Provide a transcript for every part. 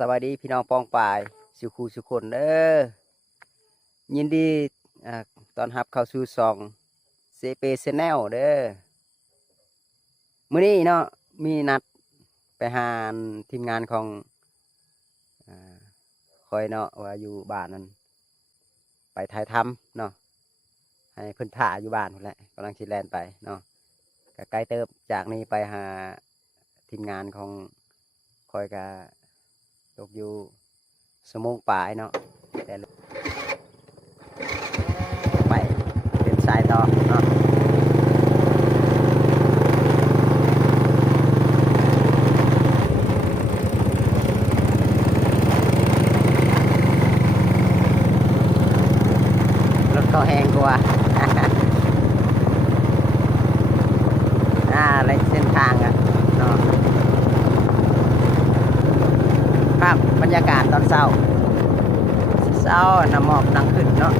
สวัสดีพี่น้องปองป่ายสุขูสุคนเด้อยินดีตอนรับเข้าสู่ซองเซเปเซแนลเด้อมื้อนี้เนาะมีนัดไปหาทีมงานของคอยเนาะว่าอยู่บ้านนั้นไปถ่ายทำเนาะให้เพิ่นถ่าอยู่บ้านพุ่นแหละกำลังสิแล่นไปเนาะก็ใกล้เติบจากนี้ไปหาทีมงานของคอยกะตกอยู่สมงป่ายเนาะแต่ไปเป็นสายต่อเนาะรถเขาแห้งกว่าอะไรเส้นทางอะเนาะภาพบรรยากาศตอนเช้าน้ำหมอกดังขึ้นเนาะ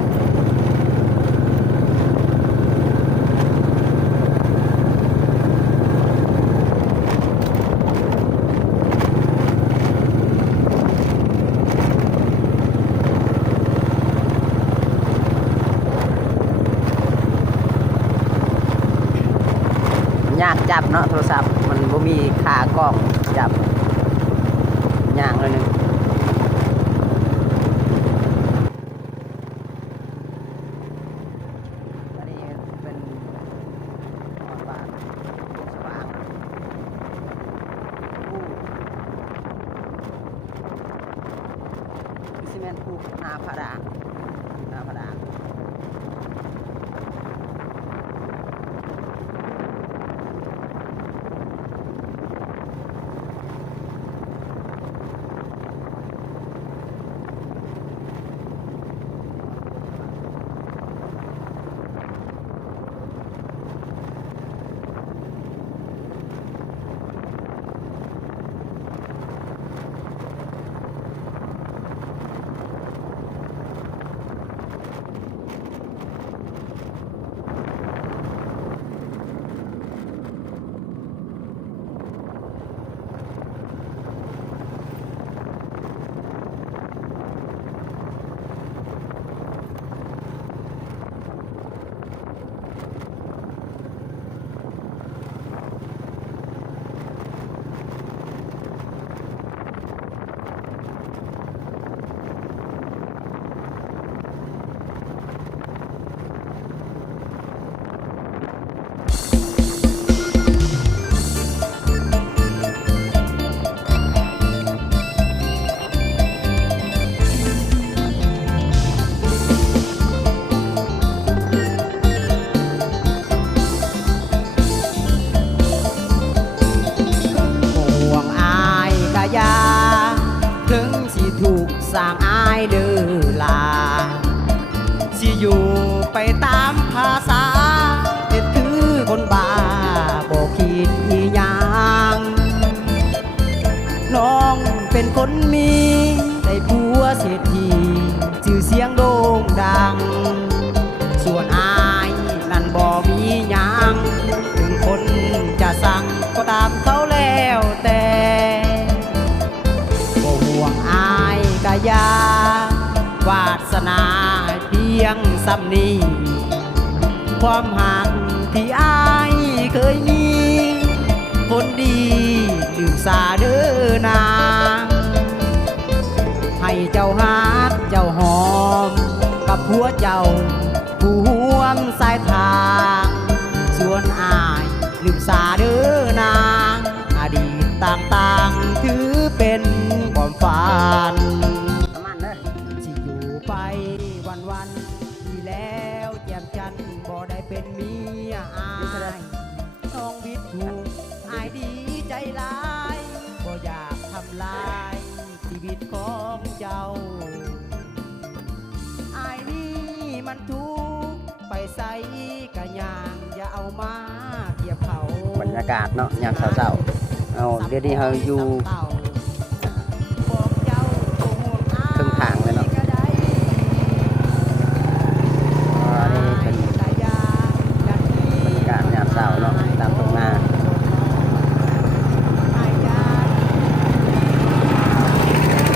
ยากจับเนาะโทรศัพท์มันบ่มีขากล้องจับยากเลยนึงอันนี้เป็นบ้านสว่างซีเมนต์ภูนาผาดางถึงสิถูกสร้างอายเด้อลาสิอยู่ไปตามภาษาเฮ็ดคือคนบ้าบ่คิดอีหยังน้องเป็นคนมีได้ผัวเศรษฐีชื่อเสียงโด่งดังส่วนอายนั่นบ่มีหยังถึงคนจะสั่งก็ตามเขาแล้วแต่กะยาวาสนาเพียงซ้ำนี้ความหักที่อายเคยมีคนดีลืมสาเด้อนางให้เจ้าฮักเจ้าหอมกับผัวเจ้าผู้ห่วงสายทางส่วนอายลืมสาเด้อนางอดีตต่างๆถือเป็นความฝันที่อยู่ไปวันที่แล้วแจ่มจันทร์บ่ได้เป็นเมียอายน้องบิดถูกอายดีใจร้ายบ่อยากทำลายชีวิตของเจ้าอายนี่มันทุกข์ไปใส่กะยางอย่าเอามาเทียบเขาบรรยากาศเนาะยามเช้าๆเอาเดี๋ยวนี้เราอยู่ครึ่งทางเลยเนาะนี่เป็นบรรยากาศยามเช้าเนาะตามตรงหน้า บ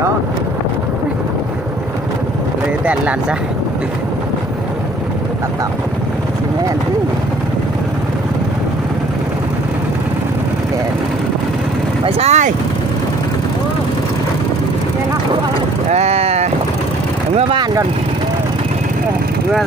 เนาะเลยแต่หลานซะตับสิแม่นที่แกไปใช่เมื่อบ้านก่อนเมื่อ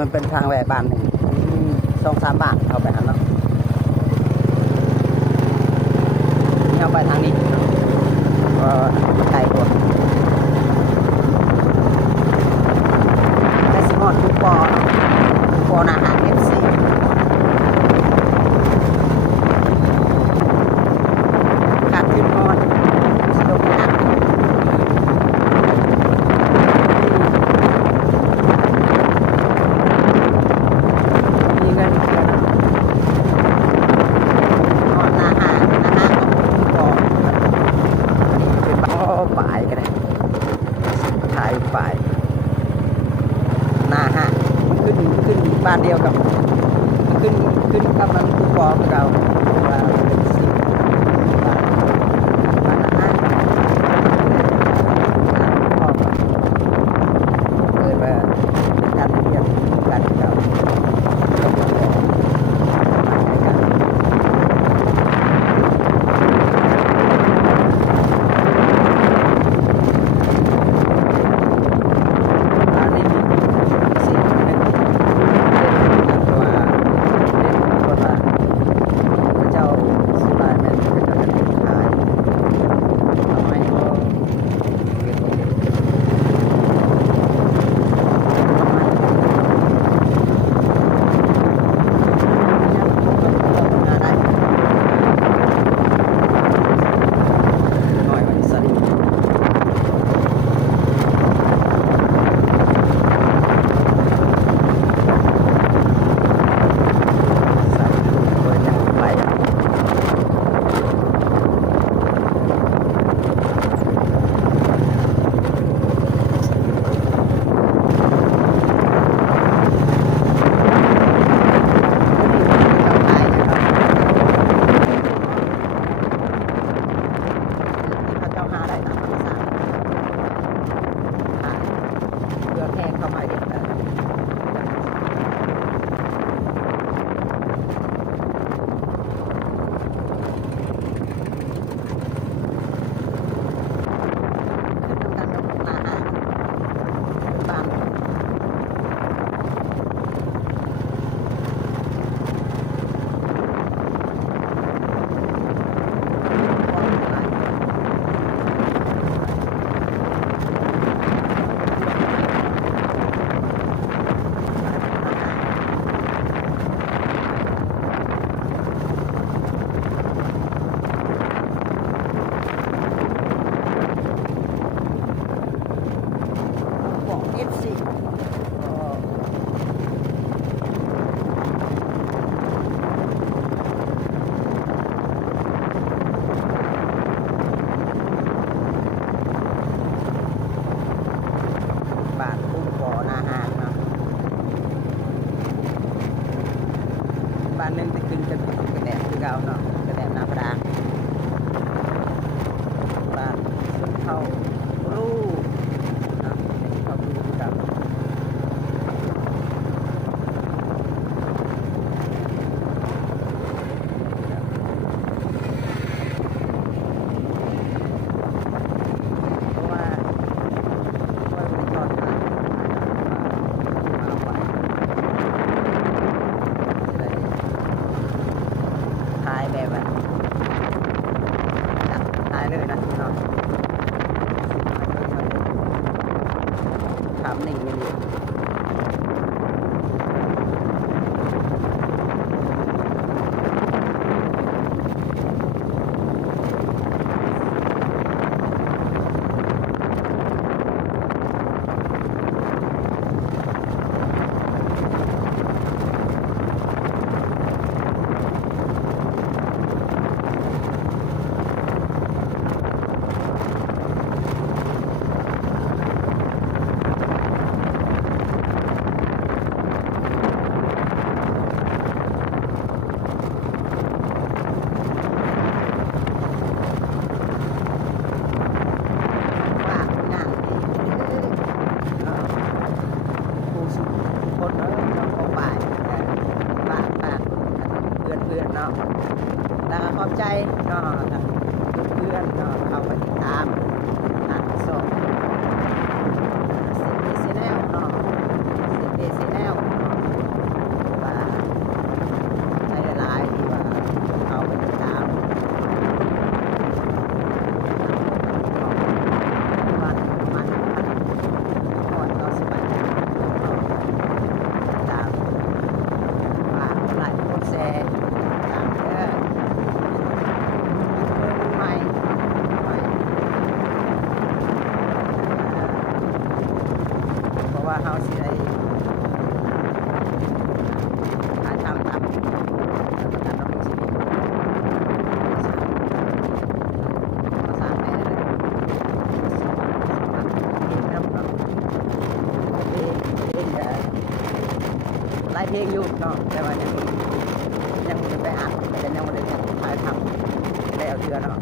มันเป็นทางแหวกบ้านหนึ่ง2-3บาทเข้าไปหันเนาะนี่เอาไปทางนี้ก็ไกลกว่าแต่สิมอดทุกปออาหาร FC ขาดขึ้นมอดสนุกนะ มีเงินเดือนนอนนาหาก็นี่เป็นบ้านป่ายกันเลยถ่ายป่ายนาหาขึ้นบ้านเดียวกับขึ้นกับมันคือปอเก่าว่าเป็นสิบ้านนาหาพ่อเคยมาเป็นการเรียนการเก่า เลยนะพี่น้องถามหนึ่งมิลลิแล้วก็ขอบใจเนาะทางเพื่อนเนาะเข้าไปติดตามทางโซเซแนลเนาะเซแนลเนาะว่าใจหลายที่ว่าเข้าไปติดตามมันก่อนก็สบายใจตามว่าหลายคนแชร์ตามเด้อเพราะว่าเฮาสิได้หาทำการดำเนินชีวิตภาษาไทยเลยเพลงน้ำเนาะเพลงหลายเพลงอยู่เนาะแต่ว่ายังไม่ได้ไปอ่านแต่ยังไม่ได้ถ่ายทำได้เอาเชือเนาะ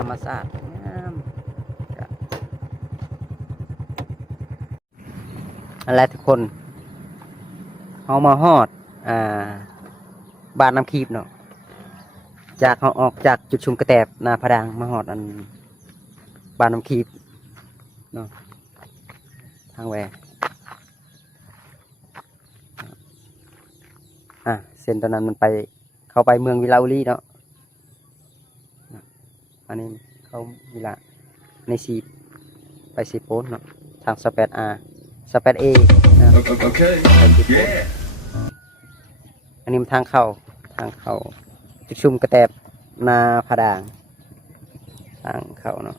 ธรรมศาสตร์อะไรทุกคนเอามาฮอดบ้านน้ำคีบเนาะจากเขาออกจากจุดชุมกระแตบนาพะดังมาฮอดอันบ้านน้ำคีบเนาะทางแหวเส้นตอนนั้นมันไปเข้าไปเมืองวิลาอุลีเนาะอันนี้เขาวิลาในซีไปซีโพสเนาะทางสเปดสเปดเอนะไปซีโพสอันนี้มันทางเข้าจุดชุมกระแตบนาพะดางทางเข้าเนาะ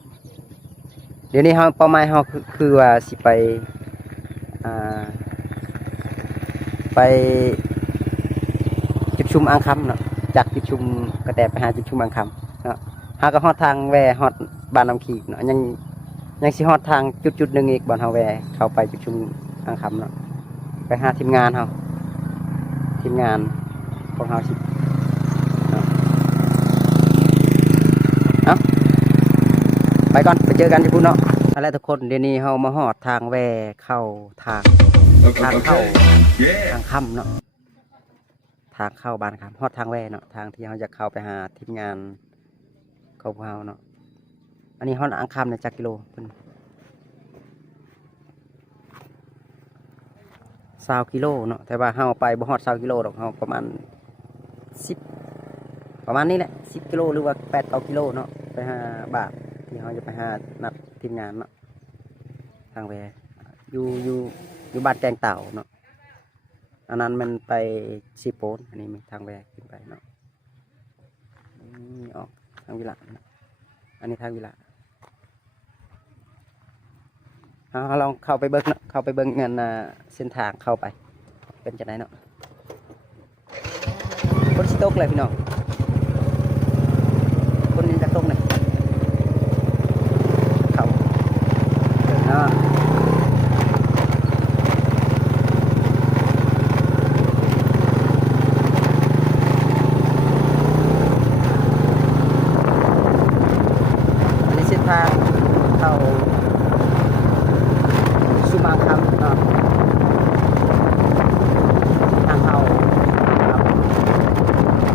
เดี๋ยวนี้เขาเป้าหมายเขาคือว่าสิไปจุดชุมอ่างคำเนาะจากจุดชุมกระแตบไปหาจุดชุมอ่างคำเนาะหาก็ฮอดทางแวฮอดบ้านน้ำขีเนาะยังสิฮอดทางจุดหนึ่งอีกบ่อนเฮาแวเข้าไปจุดชุมอ่างคำเนาะไปหาทีมงานของเฮาสิไปก่อนไปเจอกันที่พุ่นเนาะอะไรทุกคนเดี๋ยวนี้เฮามาฮอดทางแวเข้าทางเข้าทางค่ำเนาะทางเข้าบ้านครับฮอดทางแวเนาะทางที่เฮาจะเข้าไปหาทีมงานเขาเฮาเนาะอันนี้ฮอดอ่างคำในจักกิโลเพิ่น20 กิโลเนาะแต่ว่าเฮาไปบ่ฮอด20 กิโลดอกเฮาประมาณ10ประมาณนี้แหละ10 กิโลหรือว่า8-9 กิโลเนาะไปหาบ้านที่เฮาจะไปหานัดทีมงานเนาะทางแวอยู่บ้านแกงเต่าเนาะอันนั้นมันไปซีโพนอันนี้มันทางแวขึ้นไปเนาะออกทางวิลาอันนี้ทางวิลาเราลองเข้าไปเบิ้งเงินเส้นทางเข้าไปเป็นจะไหนเนาะคนสิตกเลยพี่น้องคนนี้จะตกเลยเข้า ทางเข้าสุมาคำเนาะทางเข้าครับ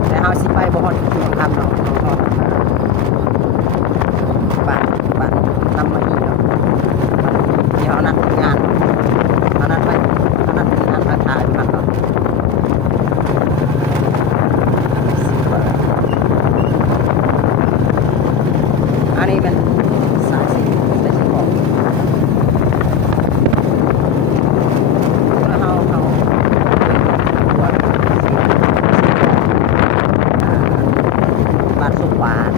แต่เฮาสิไปบ่ฮอดสุมาคำเนาะฮอดบ้านนำมาอีกเนาะที่เฮานัดงานเฮานัดไปเฮานัดงานทักทายมันเนาะอันนี้เป็นสายสีของแล้วเขาบ้านสุวรรณ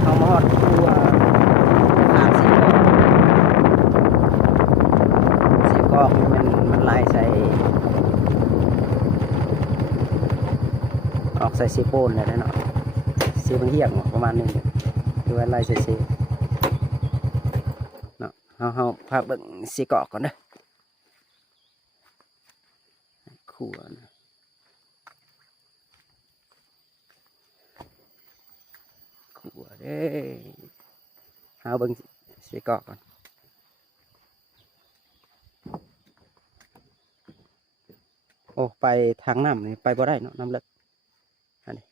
เขามาฮอดตัวอาสีกอกมันลายใส่ออกใส่ซีโปนเลยนะเนาะซีบางเหี้ยงประมาณนึงดูว่าลายใส่ซีเนาะเฮาพาเบิ่งซีกอกก่อนเด้อขัวนะขัวเด้เฮาเบิ่งซีกอกก่อนโอ้ไปทางน้ำนี่ไปบ่ได้เนาะน้ำเลิกอันนี้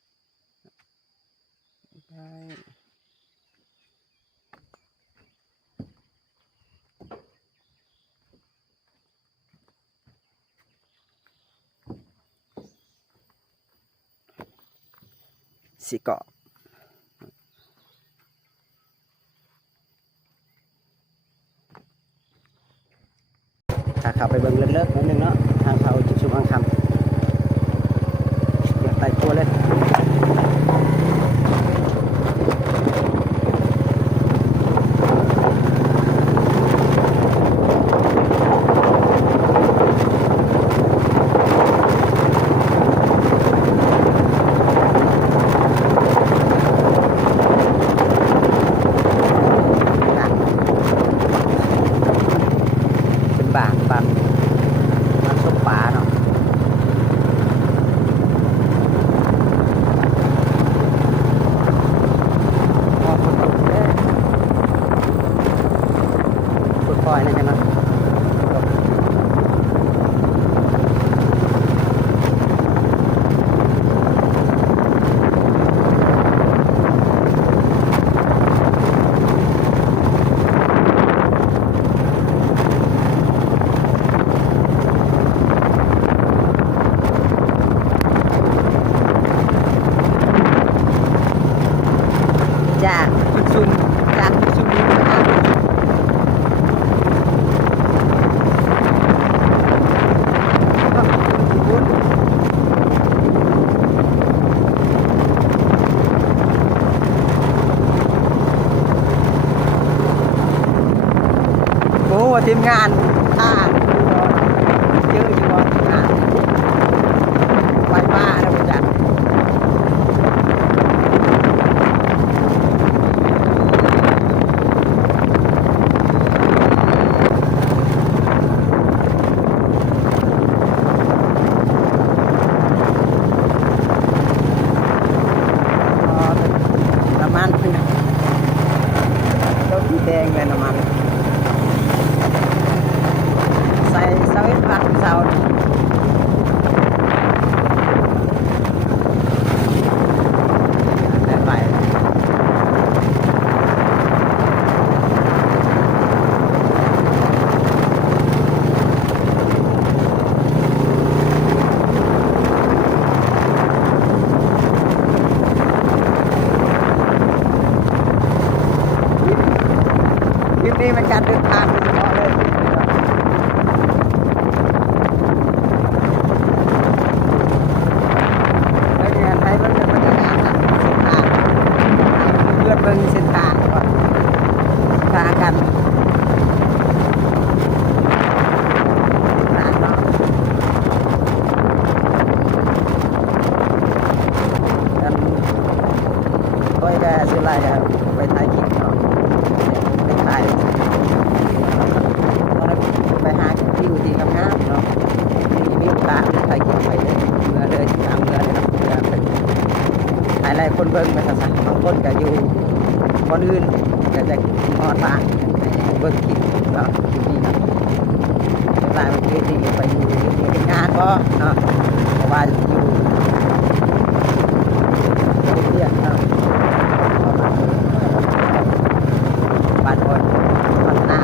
สิเกาะถ้าเข้าไปเบิ่งเลิกๆนิดนึงเนาะทางเขาจุดชุมอังคำเดี๋ยวไต่ตัวเลยบ้านส้มป่าเนาะฝึกคอยนั่นใช่ไหมจากชุมโอ้ทีมงานเยอะอยู่ทีมงานไปมาแล้วจัดน้ำมันต้นที่แดงเลยน้ำมัน เบิ่งไปซะบางคนก็อยู่คนอื่นก็จะฮอดบ้านเบิ่งคลิปเนาะคลิปนี้เนาะหลายประเทศที่ไปอยู่งานบ่เนาะเพราะว่าอยู่เรียนเนาะบ้านคนพัฒนา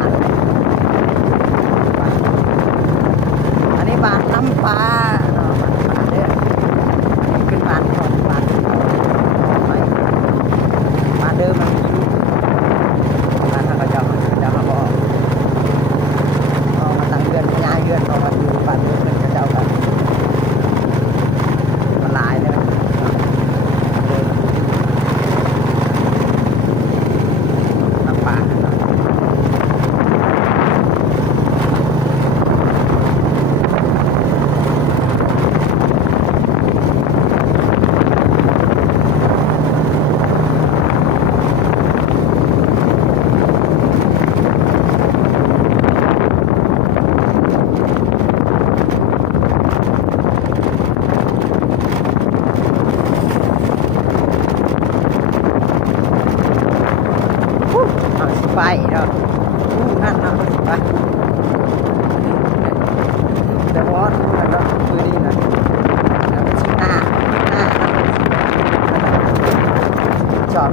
อันนี้บ้านน้ำปลาเนาะบ้านเด้อขึ้นบ้านก่อนบ้านไปบ้านเดิมมันบ้านเขาจะมาบอกเอามาตั้งเดือนย้ายเดือนเอามาอยู่บ้านเดิมเขาจะเอากันมันหลายเลยน้ำปลาไปเนาะนั่นเนาะไปเดี๋ยววอดเนาะคือนี่นะแล้วก็ชิ้นหน้าจอม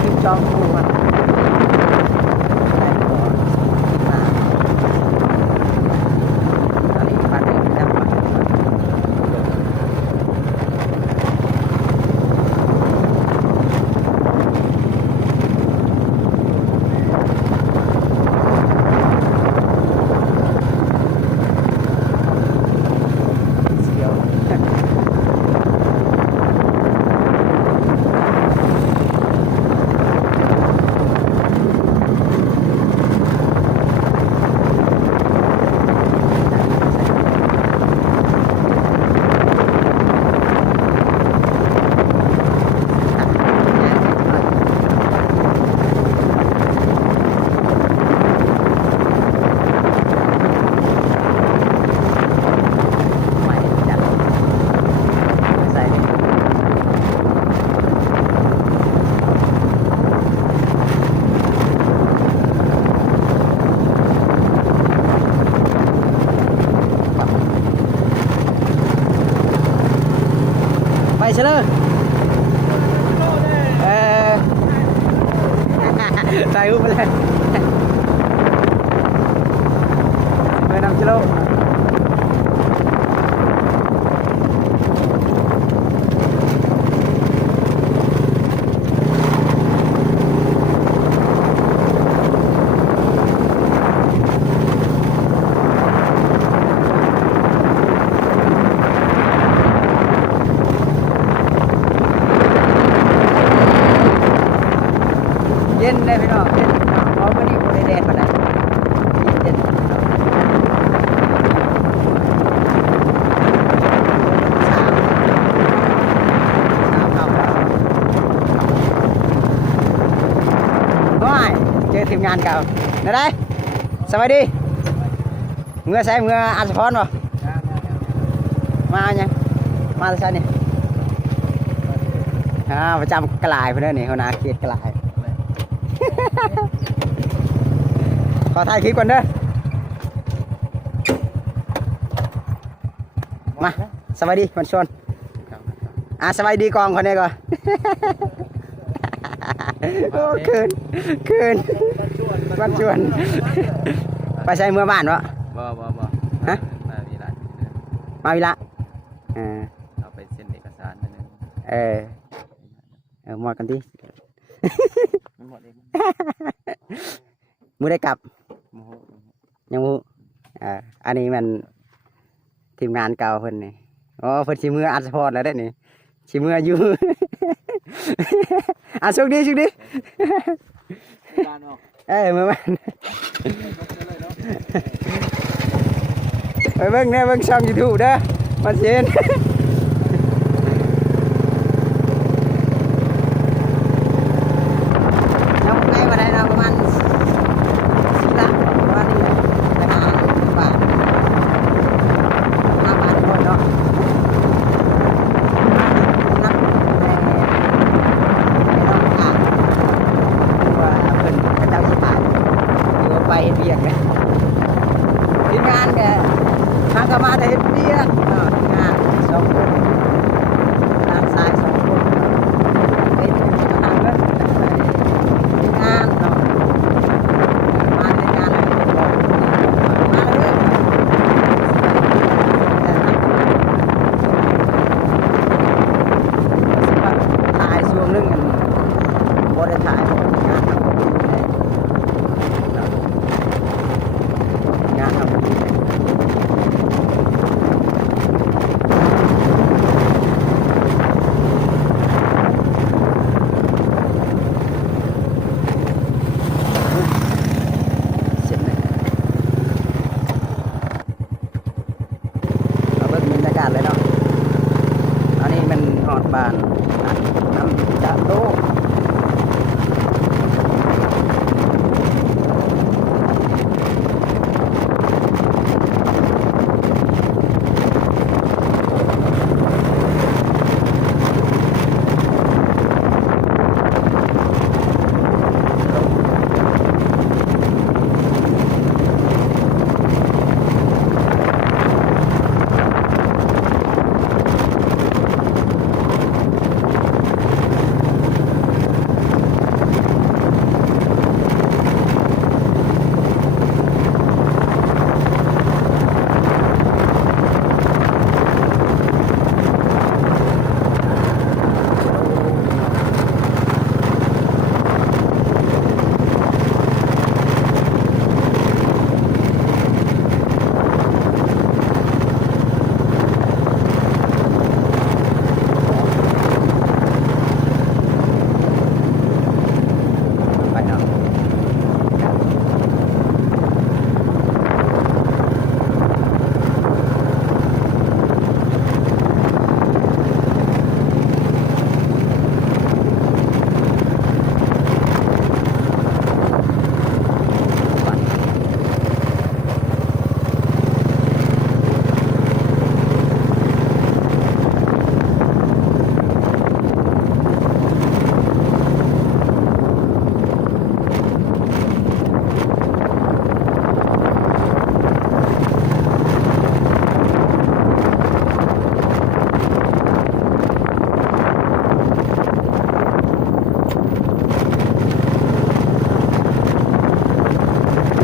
ชิ้นจอมคู่มันคิดมาอันนี้ปันเองนะไปเชลเลยใส่อุ้มไปเลยเมื่อนำเชลล์เย็นได้พี่น้องเย็นเพราะวันนี้บริเวณมันได้เย็นสามแล้วน้อยเจอทีมงานเก่าได้สวัสดีเมื่อใช้เมื่ออัศพรบ่มายังมาใช่นี่ประจำกลายเพื่อนนี่เขานาเกียรติกลายขอถ่ายคลิปก่อนเด้อมาสวัสดีมันชวนสวัสดีกองคนนี้ก่อนโอ้คืนบ้านชวนไปใช้เมื่อบ้านวะบ่ฮะมาวิละเอาไปเซ็นเอกสารนั่นเองหมดกันทีมันหมดเอง มือได้กลับโมโหยังมูอันนี้มันทีมงานเก่าเพิ่นนี่อ๋อเพิ่นชิมืออัดสปอร์ตแล้วได้นี่ชิมืออยู่โชคดีเมื่อวานไปเบิ่งเนี่ยเบิ่งช่อง YouTube เด้อมาเซ็น ยกเนาะงาน2 คนด้านซ้าย2 คนเป็นทหารเบิดงานเนาะมาในงานบอกมาเลยถ่ายช่วงนึงกันบ่ได้ถ่ายเพราะว่างานทำบ่ดีเลยงานทำบ่ดีเสร็จแล้วเราเบิ่งบรรยากาศเลยเนาะอันนี้มันฮอดบ้านน้ำจาโต ไปเนาะ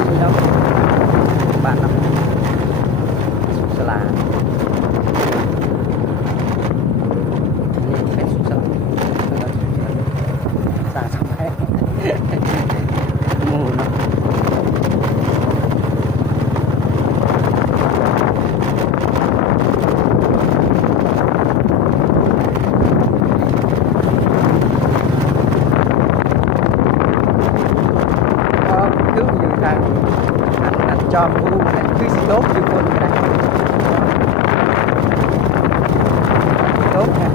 นี่เนาะบ้านเนาะสุขศาลานี่เป็นสุขศาลาสร้างสมัยหมู่เนาะก็คืออยู่ทางอันจอมภูนะคือสิโต๊ะอยู่คนกันนะโต๊ะนะ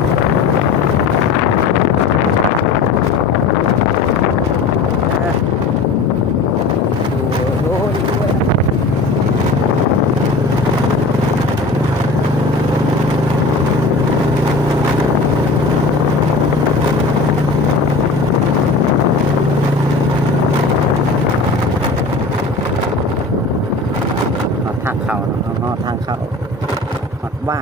ดูด้วยทางเขาเนาะทางเขาฮอดว่า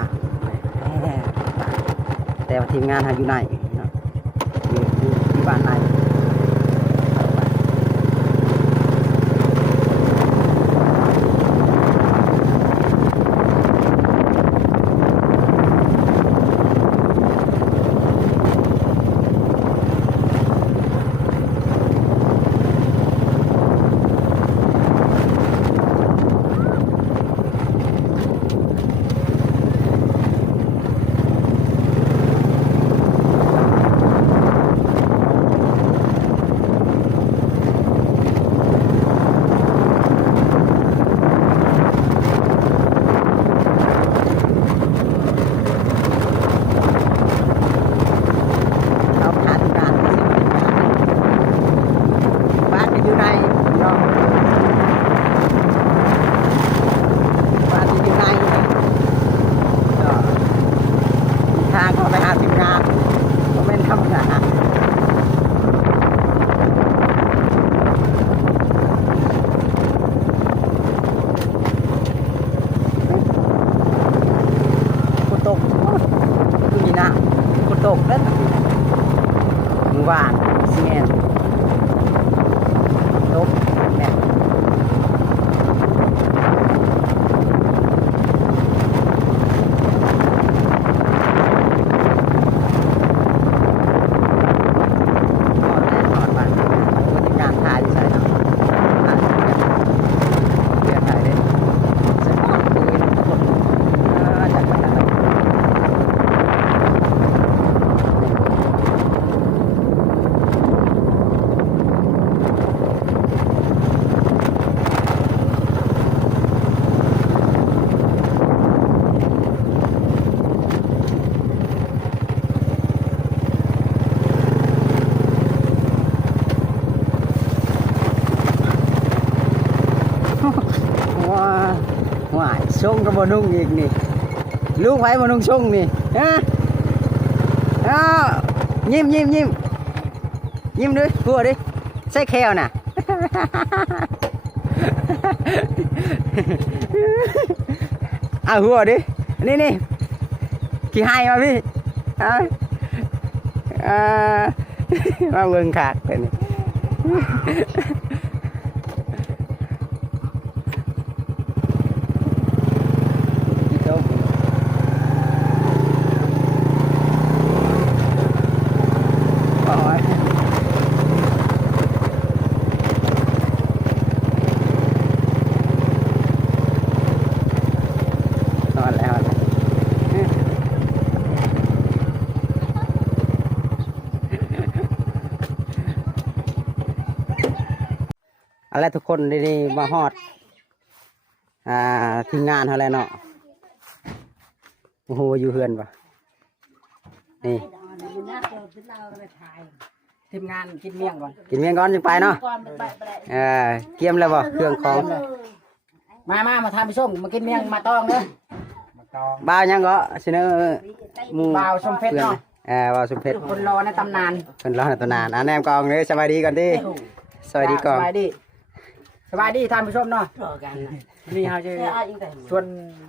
แต่ว่าทีมงานหาอยู่ไหนเนาะอยู่บ้านไหน ว้ายชงก็บ่นุ่งอีกนี่ลูกไผบ่นุ่งชงนี่ฮะอ้าวยิ้มดิหัวดิใส่แควน่ะ เอาหัวดินี่ขี้ให้มาพี่เอามาเบิ่งขาดเป็นอะไรทุกคนนี่มาฮอดทีมงานเขาแล้วเนาะโอ้โหอยู่เฮือนปะนี่ทีมงานกินเมี่ยงก่อนจึงไปเนาะเกี่ยมแล้วบ่เครื่องของมาทำไปส้มมากินเมี่ยงมาตองเลยบ่าวยังก็เสนอมูบ่าวสมเพชรเนาะบ่าวสมเพชรคนรอในตำนานแนมกองเลยสบายดีก่อนดิสวัสดีก่อนสบายดีท่านผู้ชมเนาะนี่เขาจะชวน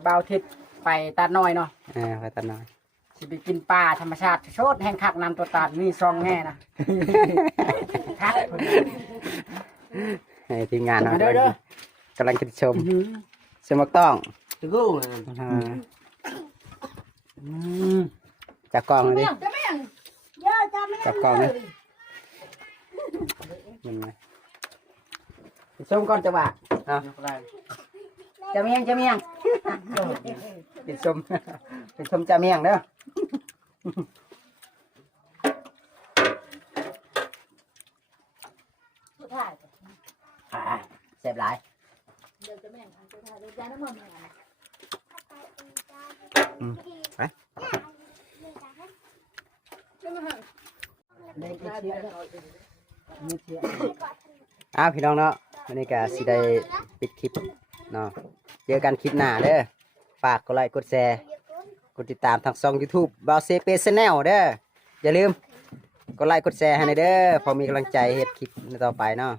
บ่าวทิศไปตัดน้อยเนาะไปตัดน้อยสิไปกินปลาธรรมชาติโชดแห่งคักนำตัวตัดนี่ซองแง่นะคักทีมงานเนาะกำลังติดชมเสมักต้องจับกล้องเลยจับกล้องเลยส้มก่อนจะว่าจะเมียงเป็นส้มจะเมียงเด้อเสพหลายไปพี่น้องเนาะวันนี้ก็สิได้ปิดคลิปเนาะเจอกันคลิปหน้าเด้อฝากกดไลค์กดแชร์กดติดตามทางช่อง YouTube บ่าวเซเปชแนลเด้ออย่าลืมกดไลค์กดแชร์ให้หน่อยเด้อพอมีกำลังใจเฮ็ดคลิปต่อไปเนาะ